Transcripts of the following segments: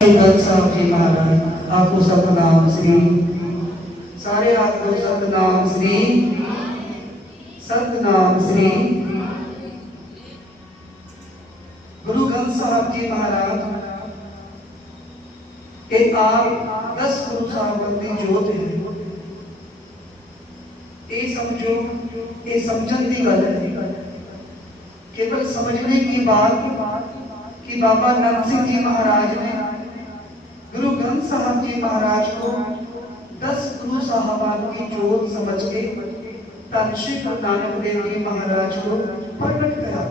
साहब जी महाराज आपको सतनाम श्री सारे आपको सतनाम श्री गुरु ग्रंथ साहब जी महाराज के आप 10 गुरु साहब की जोत है। ये समझो, ये समझने की गल है, केवल समझने की बात कि बाबा नंद सिंह जी महाराज ने गुरु ग्रंथ साहब जी महाराज को 10 गुरु साहबान की जोत समझ के धन श्री गुरु नानक देव जी महाराज को प्रकट किया।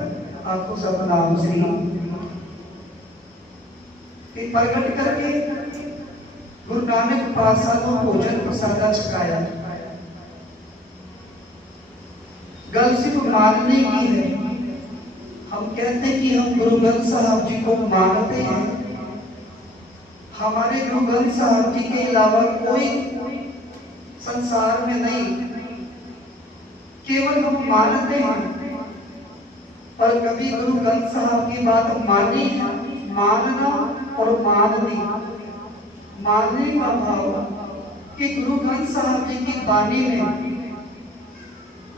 आपको सतनाम श्री प्रकट करके गुरु नानक पातशाह को भोजन प्रसादा छकाया। गल सिर्फ मानने की है। हम कहते हैं कि हम गुरु ग्रंथ साहब जी को मानते हैं। हमारे गुरु ग्रंथ साहब जी के अलावा कोई संसार में नहीं, केवल हम मानते हैं। पर कभी गुरु ग्रंथ साहब की बात मानी, मानना और माननी, मानने का भाव कि गुरु ग्रंथ साहब जी की बानी में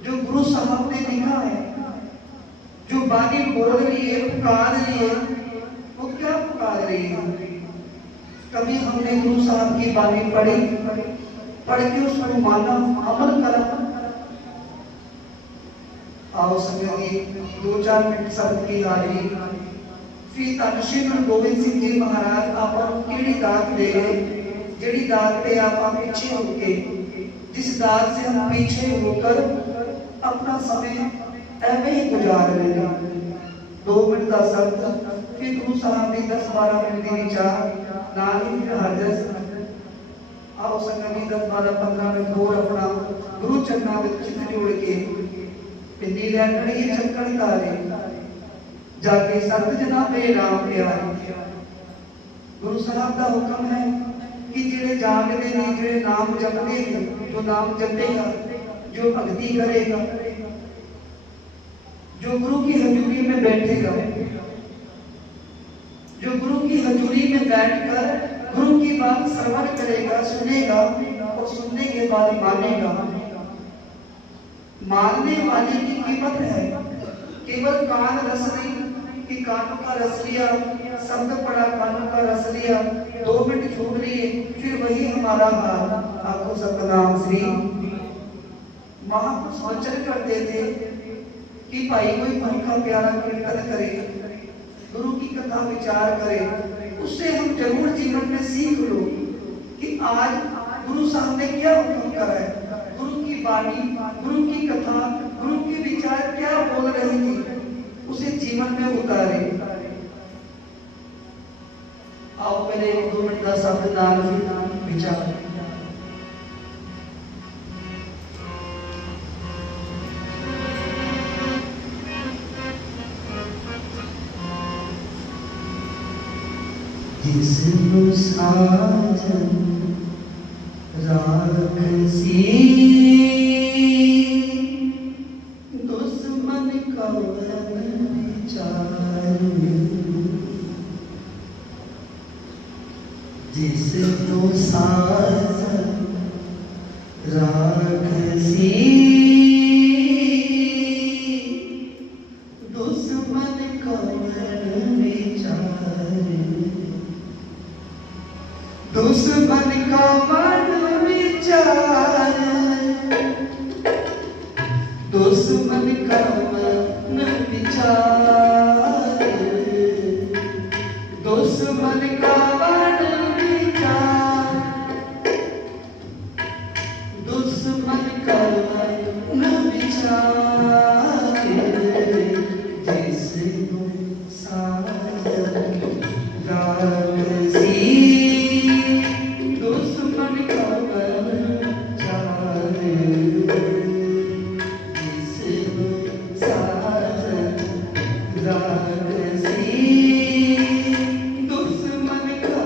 जो गुरु साहब ने लिखा है, जो बानी बोल रही है, पुकार रही है, वो क्या पुकार रही है? कभी हमने गुरु साहब की बानी पढ़ी, पढ़ के उसको माना, अमल करा। आओ संगति 2-4 मिनट शब्द की हारी फिर धन श्री गुरु गोबिंद सिंह जी महाराज आप केड़ी दात दे रहे, जेड़ी दात पे आप पीछे होके, जिस दात से हम पीछे होकर अपना समय ऐਵੇਂ ही गुजार रहे हैं। 2 मिनट का शब्द फिर गुरु साहब ने 10-12 मिनट की विचार नाल ही फिर हाजिर। आओ संगति 10-12-15 मिनट होर अपना गुरु चरणों में चित जोड़ के पिंडी लैंडड़ी चक्कर तारे जाके सत जनाबे राम प्यारे। गुरु साहब का हुक्म है कि जेड़े जागते ने, जेड़े नाम जपते हैं, जो नाम जपेगा, जो भक्ति करेगा, जो गुरु की हजूरी में बैठेगा, जो गुरु की हजूरी में बैठकर गुरु की बात श्रवण करेगा, सुनेगा और सुनने के बाद मानेगा। मानने वाले की कीमत है। केवल कान रस नहीं कि कानों का रस लिया, शब्द पढ़ा, कानों का रस लिया, 2 मिनट झूम लिए, फिर वही हमारा हाल। आपको सतनाम श्री महापुरुष वचन करते थे कि भाई कोई मन का प्यारा कीर्तन करे, गुरु की कथा विचार करे, उससे हम जरूर जीवन में सीख लो कि आज गुरु साहब ने क्या हुक्म करा है, गुरु की वाणी, गुरु की कथा, गुरु के विचार क्या बोल रही थी, उसे जीवन में उतारे। आओ पहले 2 मिनट का शब्द नाम विचार। जिसनु साजन राखसी दुश्मन कवन विचार, जिसनु साजन राखसी दुश्मन कवन विचार, दुश्मन का मन विचार, दुश्मन का मन विचार, दुश्मन का मन विचार, दुश्मन का मन विचार, जिसनु साजन राखसी दुश्मन का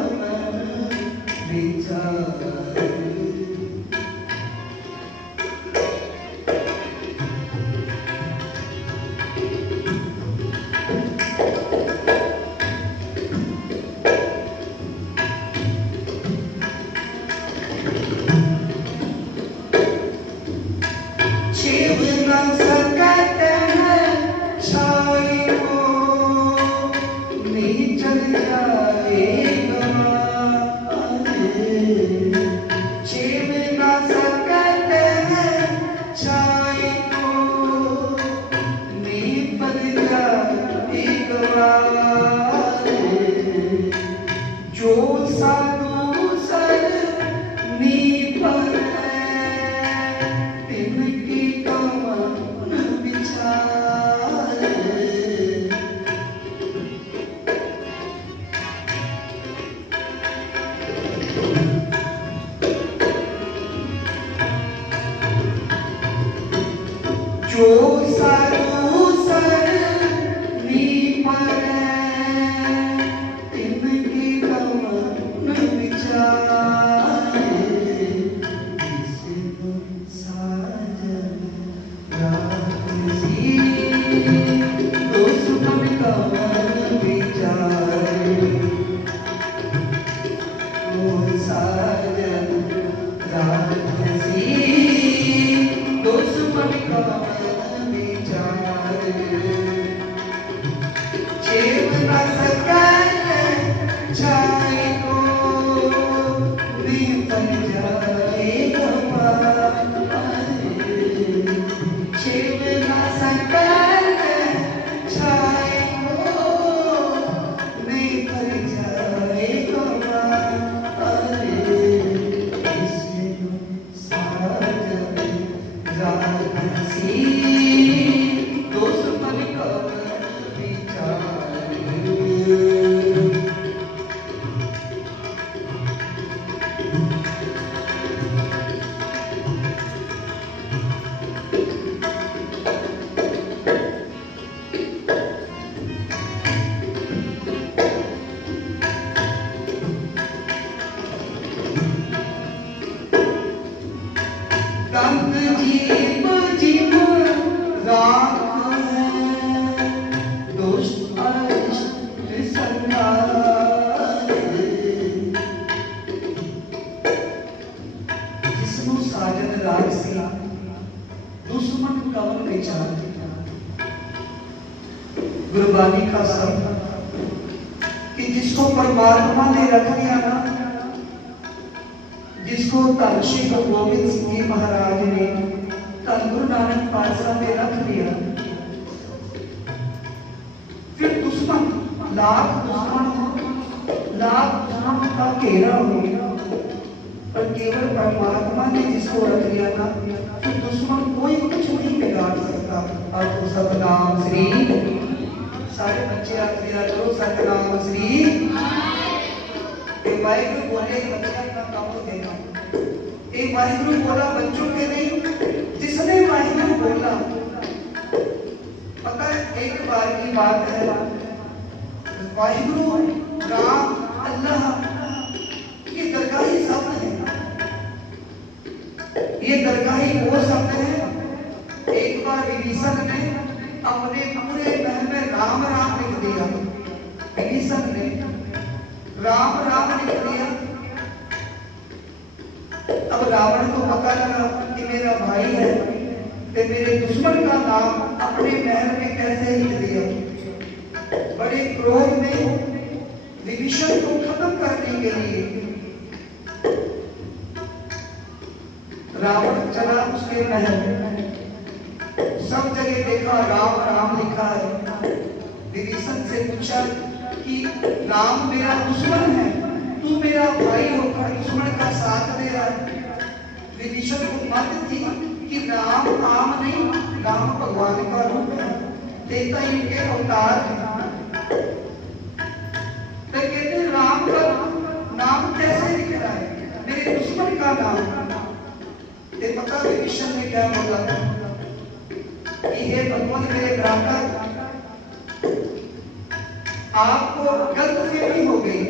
सब कि जिसको परमात्मा ने रख लिया ना, जिसको धन श्री गुरु गोबिंद सिंह जी महाराज ने धन गुरु नानक पातशाह में रख लिया, फिर दुश्मन लाख दुश्मन का घेरा हो गया, पर केवल परमात्मा ने जिसको रख लिया ना, तो दुश्मन कोई कुछ नहीं बिगाड़ सकता। और तो सतनाम श्री, सारे बच्चे आप दिया करो सतनाम श्री। वाहिगुरु बोले बच्चा का काम देना, एक वाहिगुरु बोला बच्चों के नहीं, जिसने वाहिगुरु बोला। पता है एक बार की बात है, वाहिगुरु राम अल्लाह ये दरगाही शब्द है, ये दरगाही वो शब्द है। एक बार विभीषण ने अपने पूरे महल में राम राम लिख दिया, विभीषण ने राम राम लिख दिया। अब रावण को पता लगा कि मेरा भाई है, तो मेरे दुश्मन का नाम अपने महल में कैसे लिख दिया। बड़े क्रोध में विभीषण को खत्म करने के लिए रावण चला उसके महल में, सब जगह देखा राम राम लिखा है। विभीषण से पूछा कि राम मेरा दुश्मन है, तू मेरा भाई होकर दुश्मन का साथ दे रहा है। विभीषण को मत थी कि राम नाम नहीं, राम भगवान का रूप है, देवता इनके अवतार है। तो कहते राम का नाम कैसे लिख रहा है, मेरे दुश्मन का नाम। ते पता विभीषण ने क्या बोला कि हे भगवान मेरे भ्राता, आपको गलतफहमी हो गई।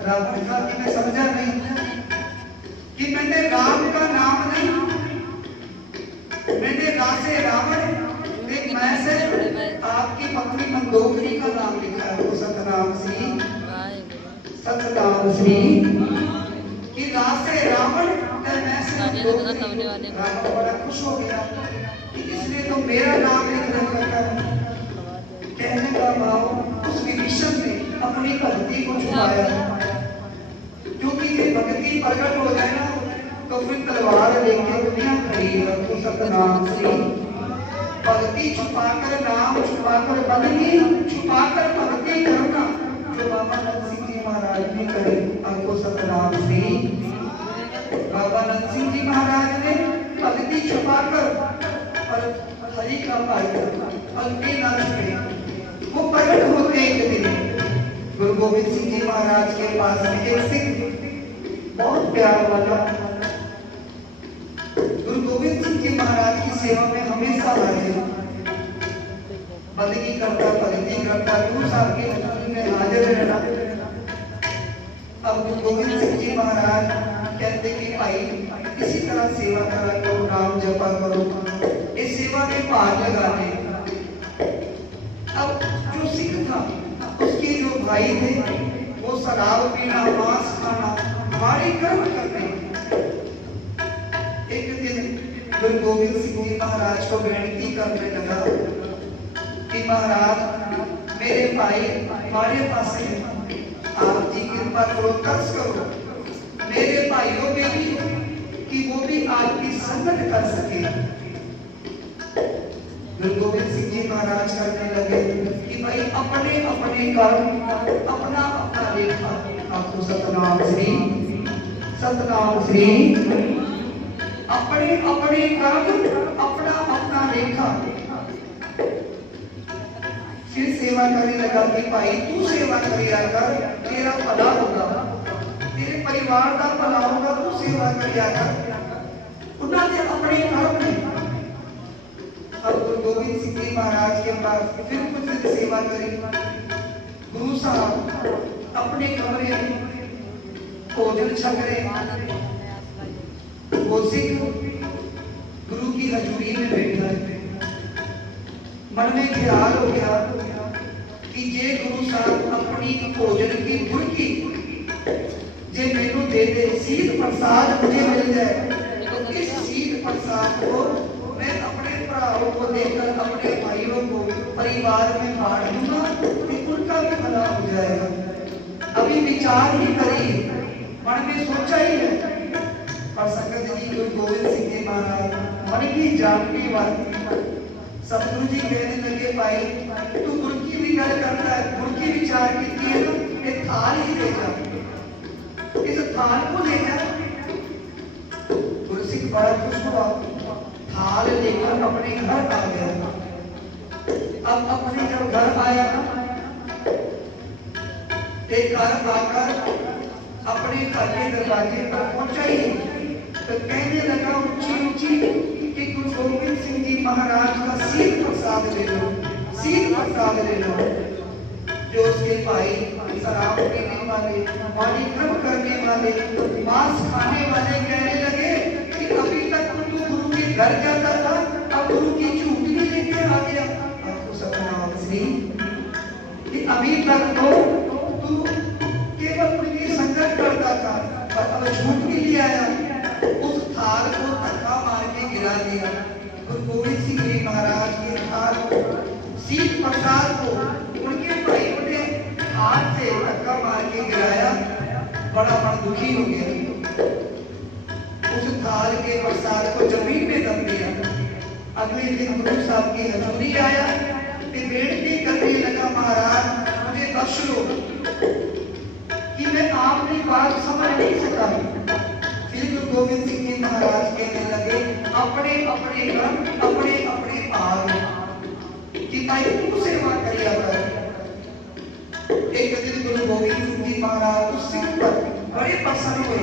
रावण का कि मैं समझा नहीं कि मैंने राम का नाम नहीं, मैंने रासे रावण एक मैं से आपकी पत्नी मंदोदरी का नाम लिखा है। तो सतनाम श्री, सतनाम श्री कि रासे रावण मैं से मंदोदरी। रावण बड़ा खुश हो गया कि इसने तो मेरा नाम लिख रखा है। कहने का भाव उस विभीषण ने अपनी भक्ति को छुपाया, क्योंकि ये भक्ति प्रकट हो जाए ना तो फिर तलवार लेके दुनिया खड़ी है। तो सतनाम श्री, भक्ति छुपाकर नाम छुपाकर बंदगी छुपाकर भक्ति करना जो बाबा नंद सिंह जी महाराज ने करे। आपको सतनाम श्री, बाबा नंद सिंह जी महाराज ने भक्ति छुपाकर पर हरि का भाई अलगे ना छुपे, वो प्रकट होते एक दिन। गुरु गोविंद सिंह जी महाराज के पास में एक सिख बहुत प्यार वाला गुरु गोविंद सिंह जी महाराज की सेवा में हमेशा हाजिर, बंदगी करता भक्ति करता, 2 साल की हजूरी में हाजिर रहना। अब गुरु गोविंद सिंह जी महाराज कहते कि भाई किसी तरह सेवा करा करो, नाम जपा करो, इस सेवा में भाग लगाने। अब जो सिख था उसके जो भाई थे वो शराब पीना, मांस खाना, हमारे कर्म करने। एक दिन गुरु गोविंद सिंह जी महाराज को विनती करने लगा कि महाराज मेरे भाई हमारे पास है, आप जी कृपा करो, तरस करो मेरे भाइयों में भी कि वो भी आपकी संगत कर सके। गुरु गोविंद सिंह जी महाराज करने लगे कि भाई अपने अपने कर्म अपना अपना लेखा। आपको सतनाम श्री, सतनाम श्री, अपने अपने कर्म अपना अपना लेखा। फिर सेवा करने लगा कि भाई तू सेवा करिया कर, तेरा भला होगा, तेरे परिवार का भला होगा, तू सेवा करिया कर। उन्होंने अपने कर्म में अब गुरु गोविंद सिंह जी महाराज के पास फिर कुछ दिन सेवा करी। गुरु साहब अपने कमरे में भोजन छक रहे, वो सिख गुरु की हजूरी में बैठा है। मन में ख्याल हो गया कि जे गुरु साहब अपनी भोजन की फुल्की जे मेनू दे दे, सीध प्रसाद मुझे मिल जाए, तो इस सीध प्रसाद को मैं अपने भराओं को देकर अपने भाइयों को परिवार में बांट दूंगा विचार ही करी, मन में सोचा ही है। पर संगत जी गुरु गोविंद सिंह जी महाराज मन की जानने वाले सतगुरु जी कहने लगे, भाई तू गुरु की भी गल करता है, गुरु की विचार की है ना, ये थाल ही ले जा, इस थाल को ले जा। गुरु सिंह बड़ा खुश हुआ, थाल लेकर अपने घर आ गया। अब अपने जब घर आया ना, एक घर आकर अपने घर के दरवाजे पर पहुंचा ही तो कहने लगा ऊंची ऊंची कि गुरु गोविंद सिंह जी महाराज का शीत प्रसाद ले लो, शीत प्रसाद ले लो। जो उसके भाई शराब पीने वाले, पानी गर्म करने वाले, मांस खाने वाले कहने लगे कि अभी तक तू गुरु के घर जाता था, अब गुरु की झूठी लेके आ गया। आपको सतनाम श्री कि अभी तक तो तू केवल उनकी संगत करता था और अब झूठ भी ले आया। उस थाल को धक्का मार के गिरा दिया। गुरु गोविंद सिंह जी महाराज के थाल को, शीत प्रसाद को उनके भाइयों ने हाथ से धक्का मार के गिराया। बड़ा मन दुखी हो गया। उस थाल के प्रसाद को जमीन में दब दिया। अगले दिन गुरु साहब की हजूरी आया, बेनती करने लगा, महाराज मुझे बख्श लो कि मैं आपकी बात समझ नहीं सका। फिर गुरु गोविंद सिंह जी महाराज कहने लगे, अपने अपने घर, अपने अपने भाग कि भाई तू सेवा करिया कर। एक दिन गुरु गोविंद सिंह जी महाराज उस सिख पर बड़े प्रसन्न हुए।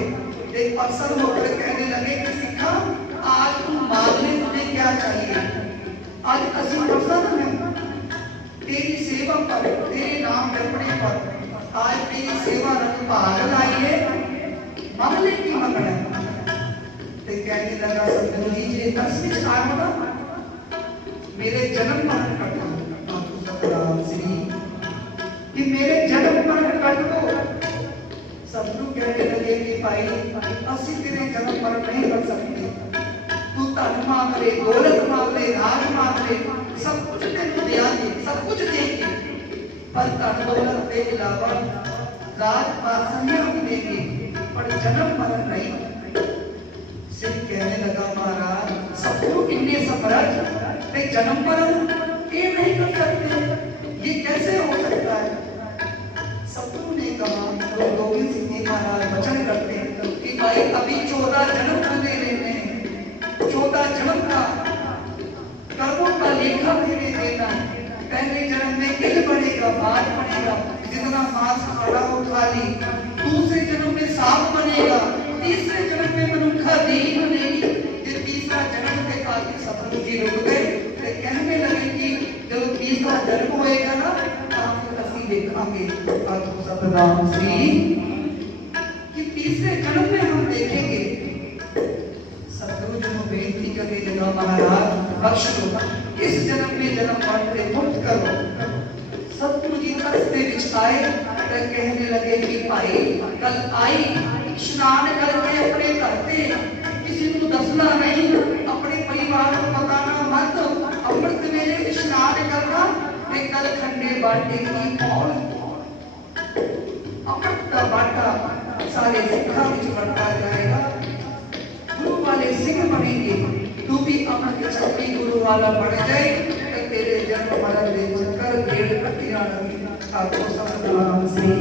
एक प्रसन्न होकर कहने लगे कि सिखा आज तू मांग ले, तुझे क्या चाहिए? आज असि प्रसन्न हैं तेरी सेवा पर, तेरे नाम जपने पर। आज तेरी सेवा रंग भाग लाई है, मांग ले की मंगना है। कहने लगा सतगुरु जी जी दस विच आना मेरे जन्म मरण कट दो। आपको सतनाम श्री कि मेरे जन्म मरण कट दो। सतगुरु कहने लगे कि भाई असि तेरे जन्म मरण नहीं कर सकते। तू धन मांग ले, दौलत मांग ले, राज मांग ले, सब कुछ तेरे देंगे, सब कुछ देंगे, पर धन दौलत के अलावा राज पासनियां भी देंगे, पर जन्म मरण नहीं। सिंह कहने लगा, महाराज सतगुरु इतने समर्थ ते जन्म मरण ये नहीं कर सकते, ये कैसे हो सकता है? सतगुरु ने कहा, गुरु गोविंद सिंह जी महाराज वचन करते हैं कि भाई अभी 14 जन्म पूरे लेने हैं, 14 जन्म का कर्मों का लेखा मेरे देना है। पहले जन्म में किल बनेगा, बात बनेगा, जितना मांस खाना हो खा ली। दूसरे जन्म में सांप बनेगा, तीसरे जन्म में मनुष्य देही बनेगी। ये तीसरा जन्म के काफी सतगुरु जी रुक गए। कहने लगे कि जब तीसरा जन्म होएगा ना, आप असली देखेंगे। आपको सतनाम श्री कि तीसरे जन्म में हम देखेंगे। सतगुरु जी को बेनती करने लगा, महाराज बख्श लो, इस जन्म में जन्म मरण से मुक्त करो। सतगुरु जी रास्ते विच आए तो कहने लगे कि भाई कल आई स्नान करके अपने घर से किसी को दसना नहीं, अपने परिवार को बताना मत। अमृत वेले स्नान करना, कल खंडे बाटे की और अमृत का बाटा सारे सिखा विच बंटा जाएगा। गुरु वाले सिंह बनेंगे, तू भी अमृत शक्ति गुरु वाला बन जाए तो तेरे जन्म मरण दे चक्कर घेर कटिया नहीं। आपको सतनाम श्री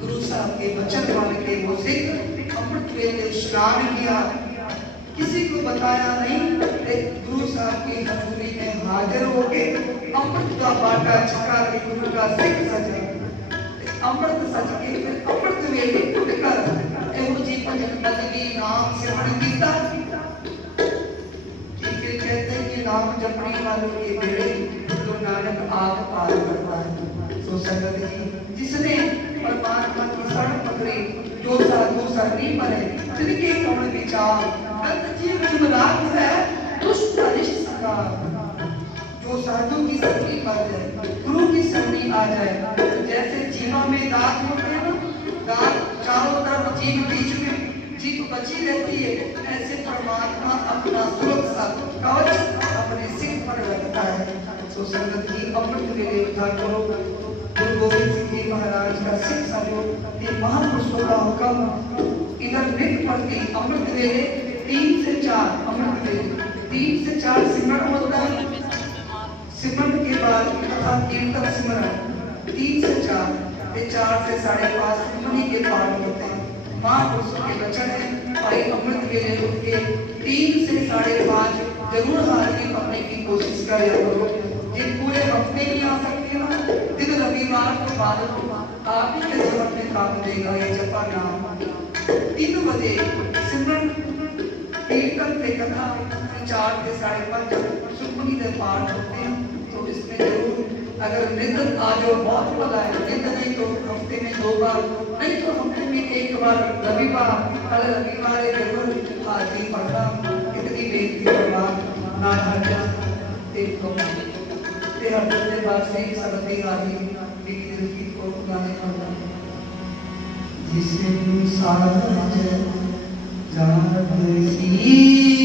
गुरु साहब के वचन मान के वो सिख अमृत वेले स्नान किया, किसी को बताया नहीं। गुरु साहब की हजूरी में हाजिर हो के अमृत का बाटा छका के गुरु का सिख सजा। अमृत सज के फिर अमृत वेले उठकर एवं जी भजन बदली नाम सिमरन कीता। फिर कहते हैं कि नाम जपने वालों के बेड़े तो नानक आग पार करता है। सो संगत जी जिसने परमात्मा की शरण पकड़ी, जो साधु सरनी बने, जिनके कौन विचार दत्त जीव जुमरात है दुष्ट अनिष्ट सका। जो साधु की शरणी पा जाए, गुरु की शरणी आ जाए, जैसे जीवा में दांत होते हैं ना, दांत चारों तरफ जीभ बीच में जीभ बची रहती है, ऐसे परमात्मा अपना सुरक्षा कवच अपने सिर पर रखता है। तो संगत जी अमृत वेले उठा करो। गुरु गोविंद सिंह जी महाराज इधर नित्य प्रति अमृत वेले 3 से 4 अमृत वेले 3 से 4 सिमरन होता है। सिमरन के बाद कथा कीर्तन सिमरन 3 से 4 4 से 5:30 सिमरन के पाठ होते हैं। महापुरुषों के वचन है, भाई अमृत वेले उठ के 3 से 5:30 जरूर हाजिरी करने की कोशिश करें करो। जिन पूरे हफ्ते नहीं आ सकते ना, दिन रविवार को बाद आप ही के जीवन में काम देगा ये जपा नाम। 3 बजे सिमरन कीर्तन पे कथा 4 से 5:30 सुखमनी के पाठ होते हैं। तो इसमें जरूर अगर नित्य आ जाओ बहुत भला है, नित्य नहीं तो हफ्ते में 2 बार, नहीं तो हफ्ते में 1 बार रविवार, कल रविवार जरूर हाजिरी पढ़ना। इतनी बेनती करवा ना एक को तेरा बदले बाद से सबती गाली बिगड़े की को गाने वाला जिसे साथ जान सी